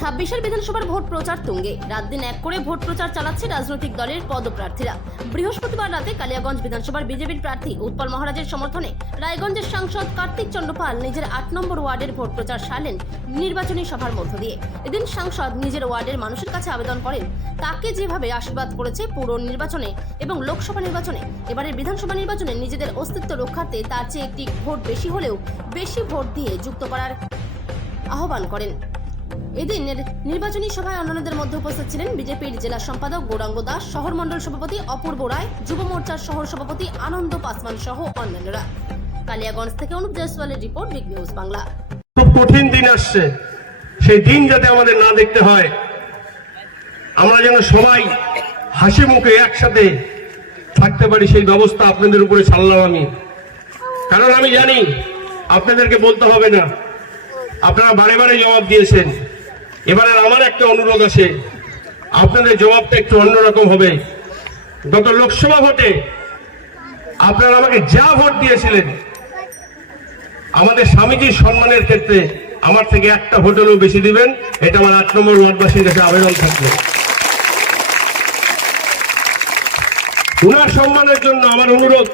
26 বিধানসভার ভোট প্রচার তুঙ্গে। রাত দিন এক করে ভোট প্রচার চালাচ্ছে রাজনৈতিক দলের পদপ্রার্থীরা। বৃহস্পতিবার রাতে কালিয়াগঞ্জ বিধানসভার বিজেপির প্রার্থী উৎপল মহারাজের সমর্থনে রায়গঞ্জের সাংসদ কার্তিক চন্দ্র পাল নিজের 8 নম্বর ওয়ার্ডের ভোট প্রচার সারলেন নির্বাচনী সভার মধ্য দিয়ে। এদিন সাংসদ নিজের ওয়ার্ডের মানুষের কাছে আবেদন করেন তাকে যেভাবে আশীর্বাদ করেছে পুর নির্বাচনে এবং লোকসভা নির্বাচনে, এবারের বিধানসভা নির্বাচনে নিজেদের অস্তিত্ব রক্ষার্থে তার চেয়ে একটি ভোট বেশি হলেও বেশি ভোট দিয়ে যুক্ত করার আহ্বান করেন। এদিনের নির্বাচনী সভায় অন্যান্যদের মধ্যে উপস্থিত ছিলেন বিজেপির জেলা সম্পাদক গৌরাঙ্গ দাস, শহর মণ্ডল সভাপতি অপূর্ব রায়, যুব মোর্চার শহর সভাপতি আনন্দ পাসওয়ান সহ অন্যান্যরা। কালিয়াগঞ্জ থেকে অনুপ জয়সওয়ালের রিপোর্ট, বিগ নিউজ বাংলা। খুব কঠিন দিন আসছে, সেই দিন যাতে আমাদের না দেখতে হয়, আমরা যেন সবাই হাসি মুখে একসাথে থাকতে পারি, সেই ব্যবস্থা আপনাদের উপরে ছাড়লাম আমি। কারণ আমি জানি আপনাদেরকে বলতে হবে না, আপনারা বারে বারে জবাব দিয়েছেন। এবারে আমার একটা অনুরোধ আছে, আপনাদের জবাবটা একটু অন্যরকম হবে। গত লোকসভা ভোটে আপনারা আমাকে যা ভোট দিয়েছিলেন, আমাদের স্বামীজির সম্মানের ক্ষেত্রে আমার থেকে একটা ভোট হলেও বেশি দিবেন, এটা আমার 8 নম্বর ওয়ার্ডবাসীর কাছে আবেদন থাকবে। উনার সম্মানের জন্য আমার অনুরোধ,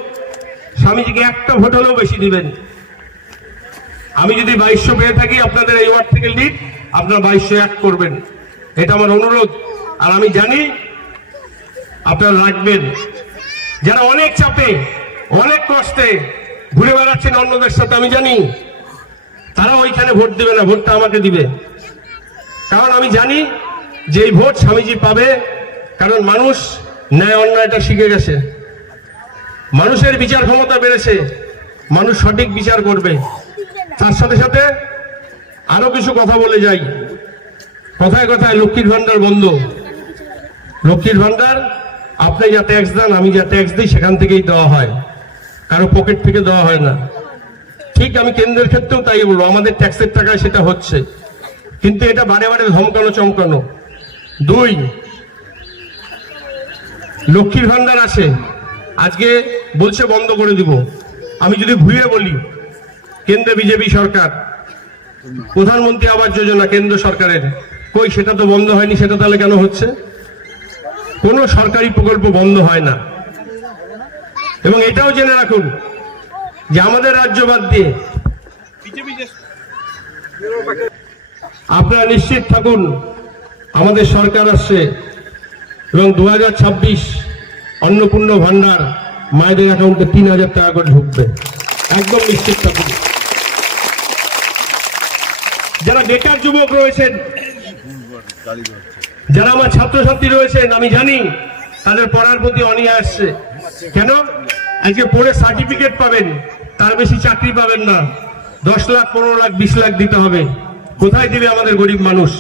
স্বামীজিকে একটা ভোট হলেও বেশি দিবেন। আমি যদি 2200 পেয়ে থাকি, আপনাদের এই ওয়ার্ড থেকে লিড, আপনারা 2201 করবেন, এটা আমার অনুরোধ। আর আমি জানি আপনারা রাখবেন। যারা অনেক চাপে অনেক কষ্টে ঘুরে বেড়াচ্ছেন অন্যদের সাথে, আমি জানি তারা ওইখানে ভোট দেবে না, ভোটটা আমাকে দিবে। কারণ আমি জানি যে এই ভোট স্বামীজি পাবে, কারণ মানুষ ন্যায় অন্যায়টা শিখে গেছে, মানুষের বিচার ক্ষমতা বেড়েছে, মানুষ সঠিক বিচার করবে। তার সাথে সাথে আরো কিছু কথা বলে যাই। কথায় কথায় লক্ষ্মীর ভান্ডার বন্ধ। লক্ষ্মীর ভান্ডার আপনি যা ট্যাক্স দেন, আমি যা ট্যাক্স দিই, সেখান থেকেই দেওয়া হয়, কারো পকেট থেকে দেওয়া হয় না। ঠিক আমি কেন্দ্রের ক্ষেত্রেও তাই বলবো, আমাদের ট্যাক্সের টাকায় সেটা হচ্ছে, কিন্তু এটা বারে বারে ধমকানো চমকানো। 2, লক্ষ্মীর ভান্ডার আছে, আজকে বলছে বন্ধ করে দিব। আমি যদি ভুয়ে বলি, কেন্দ্রে বিজেপি সরকার, প্রধানমন্ত্রী আবাস যোজনা কেন্দ্র সরকারের, কই সেটা তো বন্ধ হয়নি, সেটা তাহলে কেন হচ্ছে? কোন সরকারি প্রকল্প বন্ধ হয় না। এবং এটাও জেনে রাখুন যে আমাদের রাজ্য বাদ দিয়ে আপনারা নিশ্চিত থাকুন, আমাদের সরকার আসছে এবং 2026 অন্নপূর্ণ ভান্ডার মায়েদের অ্যাকাউন্টে 3000 টাকা করে ঢুকবে, একদম নিশ্চিত থাকুন। যারা বেকার যুবক রয়েছেন, যারা আমার ছাত্রছাত্রী রয়েছেন, আমি জানি তাদের পড়ার প্রতি অনীহা আসছে। কেন? আজকে পড়ে সার্টিফিকেট পাবেন, তার বেশি চাকরি পাবেন না। 10 লাখ, 15 লাখ, 20 লাখ দিতে হবে। কোথায় দিবে আমাদের গরিব মানুষ?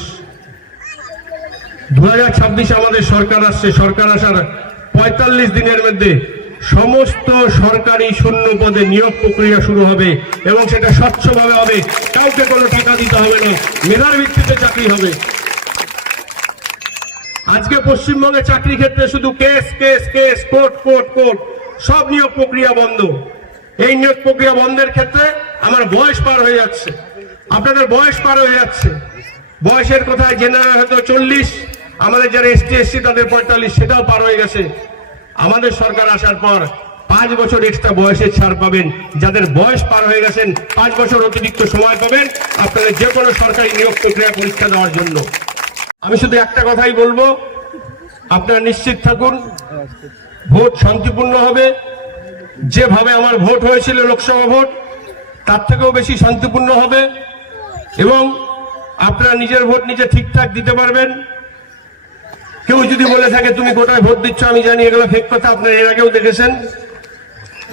2026 আমাদের সরকার আসছে। সরকার আসার 45 দিনের মধ্যে সমস্ত সরকারি শূন্য পদে নিয়োগ প্রক্রিয়া শুরু হবে এবং সেটা স্বচ্ছভাবে হবে, কাউকে কোনো টাকা দিতে হবে না, মেধার ভিত্তিতে চাকরি হবে। আজকে পশ্চিমবঙ্গে চাকরি ক্ষেত্রে শুধু case case case, court court court, সব নিয়োগ প্রক্রিয়া বন্ধ। এই নিয়োগ প্রক্রিয়া বন্ধের ক্ষেত্রে আমার বয়স পার হয়ে যাচ্ছে, আপনাদের বয়স পার হয়ে যাচ্ছে। বয়সের কোথায় জেনারেল হয়তো 40, আমাদের যারা এসটি এসসি তাদের 45, সেটাও পার হয়ে গেছে। আমাদের সরকার আসার পর 5 বছর এক্সট্রা বয়সের ছাড় পাবেন। যাদের বয়স পার হয়ে গেছেন, 5 বছর অতিরিক্ত সময় পাবেন আপনাদের যে কোনো সরকারি নিয়োগ প্রক্রিয়া পরীক্ষা দেওয়ার জন্য। আমি শুধু একটা কথাই বলবো, আপনারা নিশ্চিত থাকুন, ভোট শান্তিপূর্ণ হবে। যেভাবে আমার ভোট হয়েছিল লোকসভা ভোট, তার থেকেও বেশি শান্তিপূর্ণ হবে এবং আপনারা নিজের ভোট নিজে ঠিকঠাক দিতে পারবেন। কেউ যদি বলে থাকে তুমি কোথায় ভোট দিচ্ছ, আমি জানি এগুলো ফেক কথা, আপনারা এর আগেও দেখেছেন।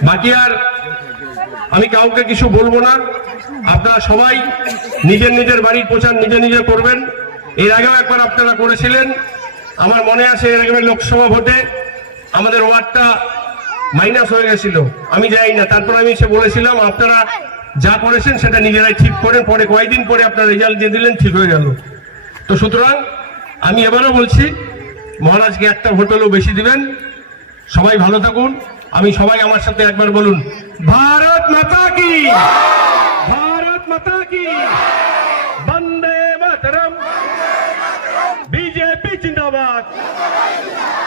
বাকি আর আমি কাউকে কিছু বলবো না। আপনারা সবাই নিজের নিজের বাড়ির প্রচার নিজে নিজে করবেন। এর আগেও একবার আপনারা করেছিলেন, আমার মনে আছে। এর আগে লোকসভা ভোটে আমাদের ওয়ার্ডটা মাইনাস হয়ে গেছিল, আমি যাই না। তারপর আমি এসে বলেছিলাম আপনারা যা করেছেন সেটা নিজেরাই ঠিক করেন, পরে কয়েকদিন পরে আপনারা রেজাল্ট দিয়ে দিলেন, ঠিক হয়ে গেল। তো সুতরাং আমি এবারও বলছি, মহারাজকে একটা ভোট হলেও বেশি দিবেন। সবাই ভালো থাকুন। আমি সবাই আমার সাথে একবার বলুন, ভারত মাতা কি, ভারত মাতা কি, বন্দে মাতরম। জিন্দাবাদ